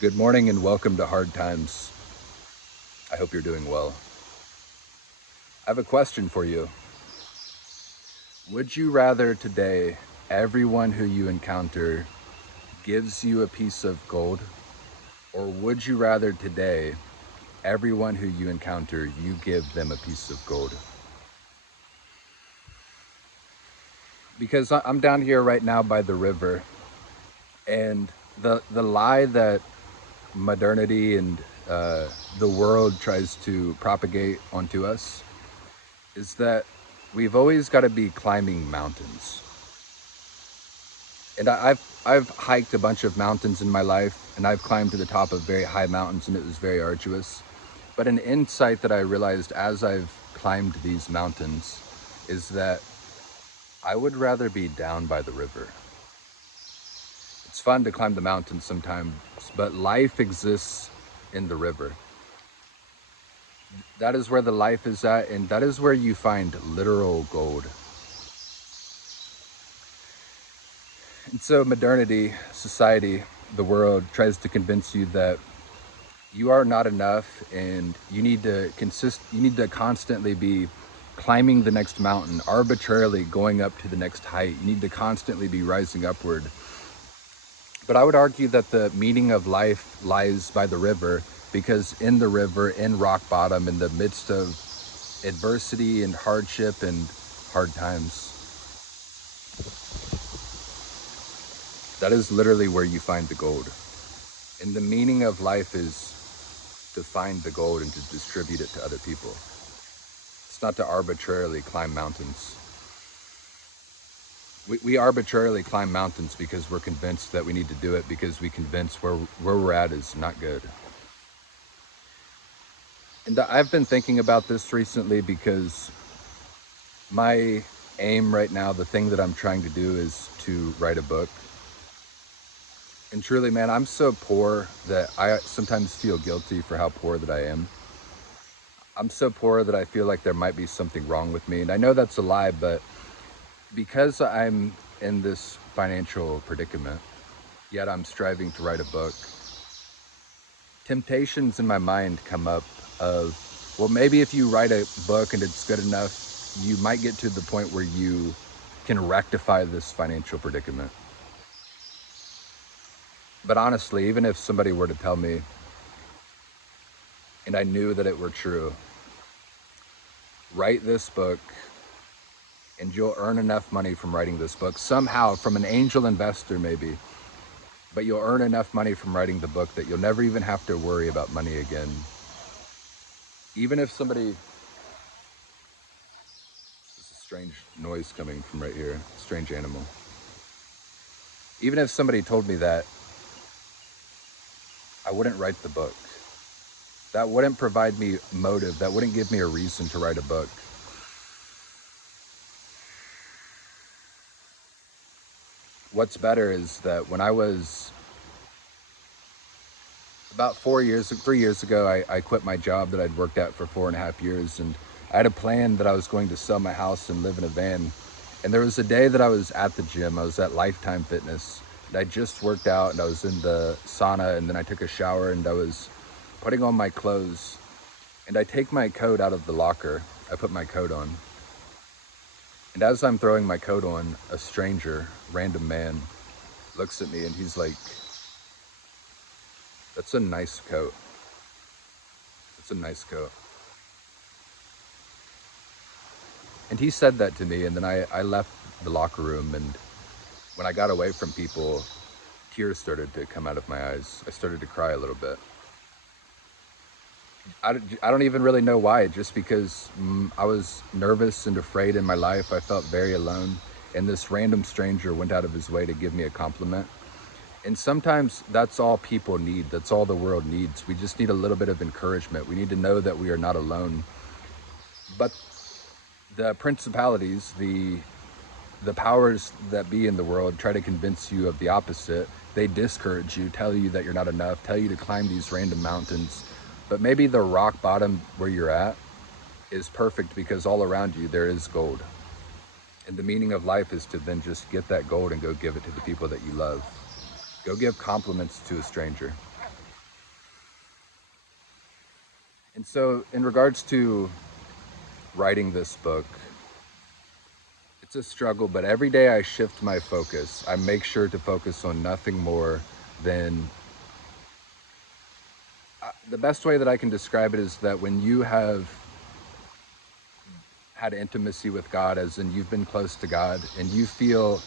Good morning and welcome to Hard Times. I hope you're doing well. I have a question for you. Would you rather today everyone who you encounter gives you a piece of gold? Or would you rather today everyone who you encounter, you give them a piece of gold? Because I'm down here right now by the river, and the lie that modernity and the world tries to propagate onto us is that we've always got to be climbing mountains. And I've hiked a bunch of mountains in my life, and I've climbed to the top of very high mountains, and it was very arduous. But an insight that I realized as I've climbed these mountains is that I would rather be down by the river. It's fun to climb the mountains sometimes, but life exists in the river. That is where the life is at, and that is where you find literal gold. And so modernity, society, the world tries to convince you that you are not enough and you need to constantly be climbing the next mountain, arbitrarily going up to the next height. You need to constantly be rising upward. But I would argue that the meaning of life lies by the river, because in the river, in rock bottom, in the midst of adversity and hardship and hard times, that is literally where you find the gold. And the meaning of life is to find the gold and to distribute it to other people. It's not to arbitrarily climb mountains. We arbitrarily climb mountains because we're convinced that we need to do it, because we convinced where we're at is not good. And I've been thinking about this recently because my aim right now, the thing that I'm trying to do, is to write a book. And truly, man, I'm so poor that I sometimes feel guilty for how poor that I am. I'm so poor that I feel like there might be something wrong with me. And I know that's a lie, but because I'm in this financial predicament, yet I'm striving to write a book, temptations in my mind come up of, well, maybe if you write a book and it's good enough, you might get to the point where you can rectify this financial predicament. But honestly, even if somebody were to tell me, and I knew that it were true, write this book and you'll earn enough money from writing this book, somehow from an angel investor maybe, but you'll earn enough money from writing the book that you'll never even have to worry about money again. Even if somebody, there's a strange noise coming from right here, strange animal. Even if somebody told me that, I wouldn't write the book. That wouldn't provide me motive. That wouldn't give me a reason to write a book. What's better is that when I was about 3 years ago, I quit my job that I'd worked at for 4.5 years, and I had a plan that I was going to sell my house and live in a van. And there was a day that I was at the gym. I was at Lifetime Fitness, and I just worked out, and I was in the sauna, and then I took a shower, and I was putting on my clothes, and I take my coat out of the locker. I put my coat on, and as I'm throwing my coat on, a stranger, random man, looks at me, and he's like, "That's a nice coat. That's a nice coat." And he said that to me, and then I left the locker room, and when I got away from people, tears started to come out of my eyes. I started to cry a little bit. I don't even really know why, just because I was nervous and afraid in my life. I felt very alone, and this random stranger went out of his way to give me a compliment. And sometimes that's all people need. That's all the world needs. We just need a little bit of encouragement. We need to know that we are not alone. But the principalities, the powers that be in the world try to convince you of the opposite. They discourage you, tell you that you're not enough, tell you to climb these random mountains. But maybe the rock bottom where you're at is perfect because all around you there is gold. And the meaning of life is to then just get that gold and go give it to the people that you love. Go give compliments to a stranger. And so in regards to writing this book, it's a struggle, but every day I shift my focus. I make sure to focus on nothing more than the best way that I can describe it is that when you have had intimacy with God, as in you've been close to God, and you feel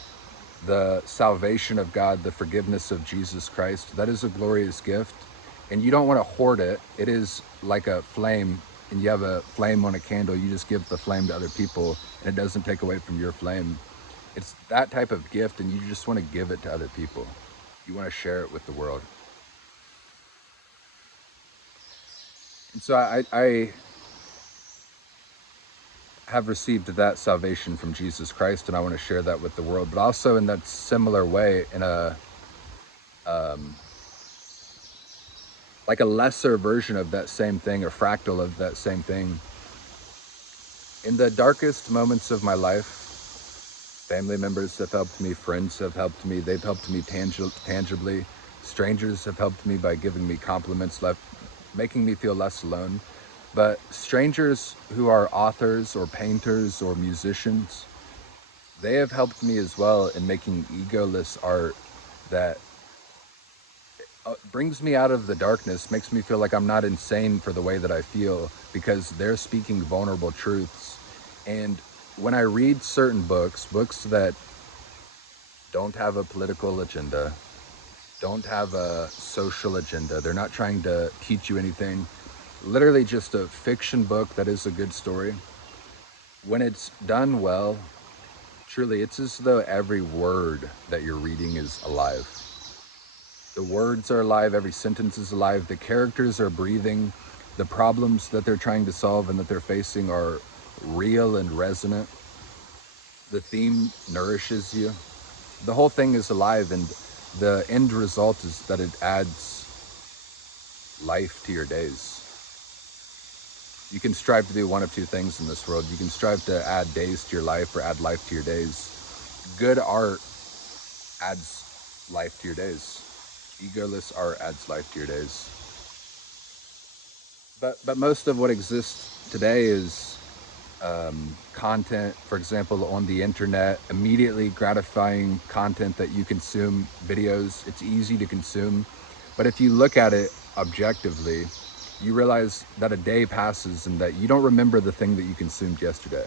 the salvation of God, the forgiveness of Jesus Christ, that is a glorious gift. And you don't want to hoard it. It is like a flame, and you have a flame on a candle. You just give the flame to other people, and it doesn't take away from your flame. It's that type of gift, and you just want to give it to other people. You want to share it with the world. And so I have received that salvation from Jesus Christ, and I want to share that with the world. But also in that similar way, in a like a lesser version of that same thing, a fractal of that same thing. In the darkest moments of my life, family members have helped me, friends have helped me, they've helped me tangibly. Strangers have helped me by giving me compliments, making me feel less alone. But strangers who are authors or painters or musicians, they have helped me as well in making egoless art that brings me out of the darkness, makes me feel like I'm not insane for the way that I feel, because they're speaking vulnerable truths. And when I read certain books that don't have a political agenda, don't have a social agenda, they're not trying to teach you anything, literally just a fiction book that is a good story, when it's done well, truly, it's as though every word that you're reading is alive. The words are alive, every sentence is alive, the characters are breathing, the problems that they're trying to solve and that they're facing are real and resonant. The theme nourishes you. The whole thing is alive, and the end result is that it adds life to your days. You can strive to do one of two things in this world. You can strive to add days to your life or add life to your days. Good art adds life to your days. Egoless art adds life to your days. But most of what exists today is content, for example, on the internet, immediately gratifying content that you consume, videos. It's easy to consume. But if you look at it objectively, you realize that a day passes and that you don't remember the thing that you consumed yesterday.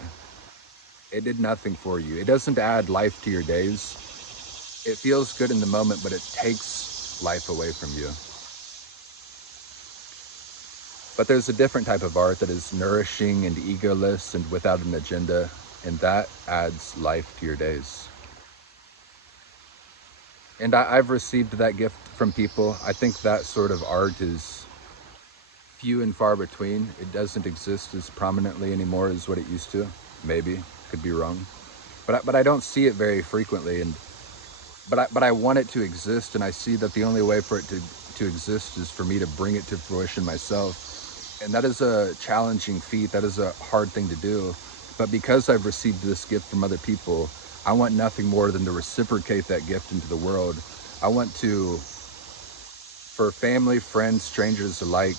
It did nothing for you. It doesn't add life to your days. It feels good in the moment, but it takes life away from you. But there's a different type of art that is nourishing and egoless and without an agenda, and that adds life to your days. And I've received that gift from people. I think that sort of art is few and far between. It doesn't exist as prominently anymore as what it used to. Maybe, could be wrong. But I don't see it very frequently, and but I want it to exist, and I see that the only way for it to exist is for me to bring it to fruition myself. And that is a challenging feat. That is a hard thing to do. But because I've received this gift from other people, I want nothing more than to reciprocate that gift into the world. I want to, for family, friends, strangers alike,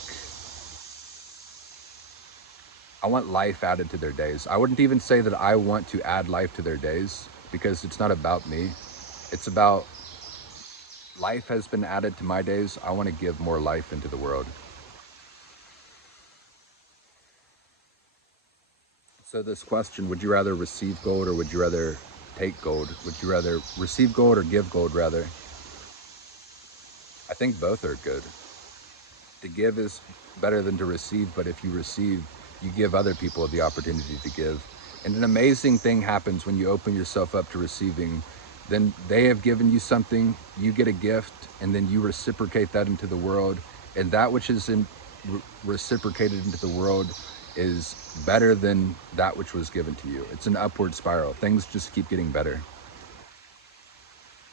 I want life added to their days. I wouldn't even say that I want to add life to their days, because it's not about me. It's about life has been added to my days. I want to give more life into the world. So this question, would you rather receive gold or would you rather take gold? Would you rather receive gold or give gold, rather? I think both are good. To give is better than to receive, but if you receive, you give other people the opportunity to give. And an amazing thing happens when you open yourself up to receiving. Then they have given you something, you get a gift, and then you reciprocate that into the world. And that which is reciprocated into the world is better than that which was given to you. It's an upward spiral. Things just keep getting better.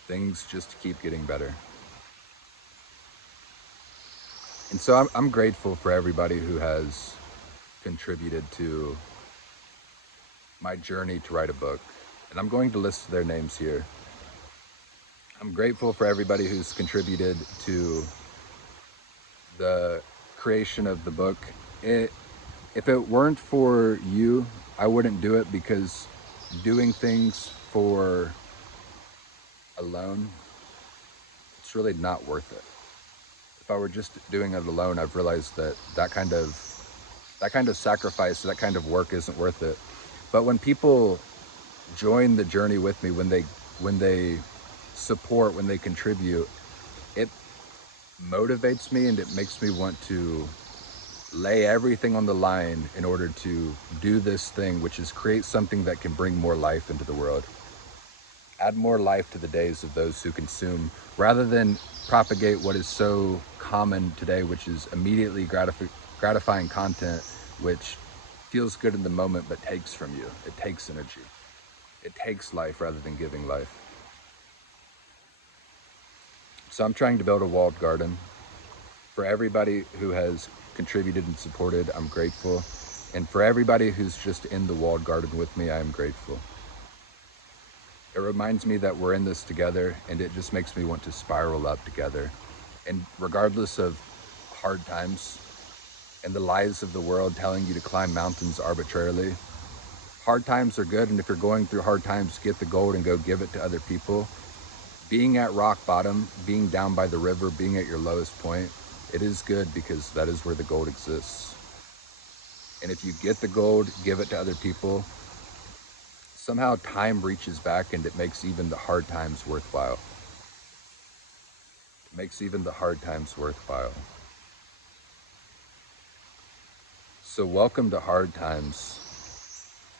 Things just keep getting better. And so I'm grateful for everybody who has contributed to my journey to write a book. And I'm going to list their names here. I'm grateful for everybody who's contributed to the creation of the book If it weren't for you, I wouldn't do it, because doing things for alone, it's really not worth it. If I were just doing it alone, I've realized that that kind of sacrifice, that kind of work isn't worth it. But when people join the journey with me, when they support, when they contribute, it motivates me and it makes me want to lay everything on the line in order to do this thing, which is create something that can bring more life into the world. Add more life to the days of those who consume, rather than propagate what is so common today, which is immediately gratifying content, which feels good in the moment but takes from you. It takes energy. It takes life rather than giving life. So I'm trying to build a walled garden. For everybody who has contributed and supported, I'm grateful. And for everybody who's just in the walled garden with me, I am grateful. It reminds me that we're in this together, and it just makes me want to spiral up together. And regardless of hard times and the lies of the world telling you to climb mountains arbitrarily, hard times are good, and if you're going through hard times, get the gold and go give it to other people. Being at rock bottom, being down by the river, being at your lowest point, it is good, because that is where the gold exists. And if you get the gold, give it to other people, somehow time reaches back and it makes even the hard times worthwhile. It makes even the hard times worthwhile. So welcome to hard times.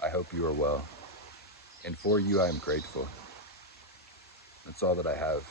I hope you are well. And for you, I am grateful. That's all that I have.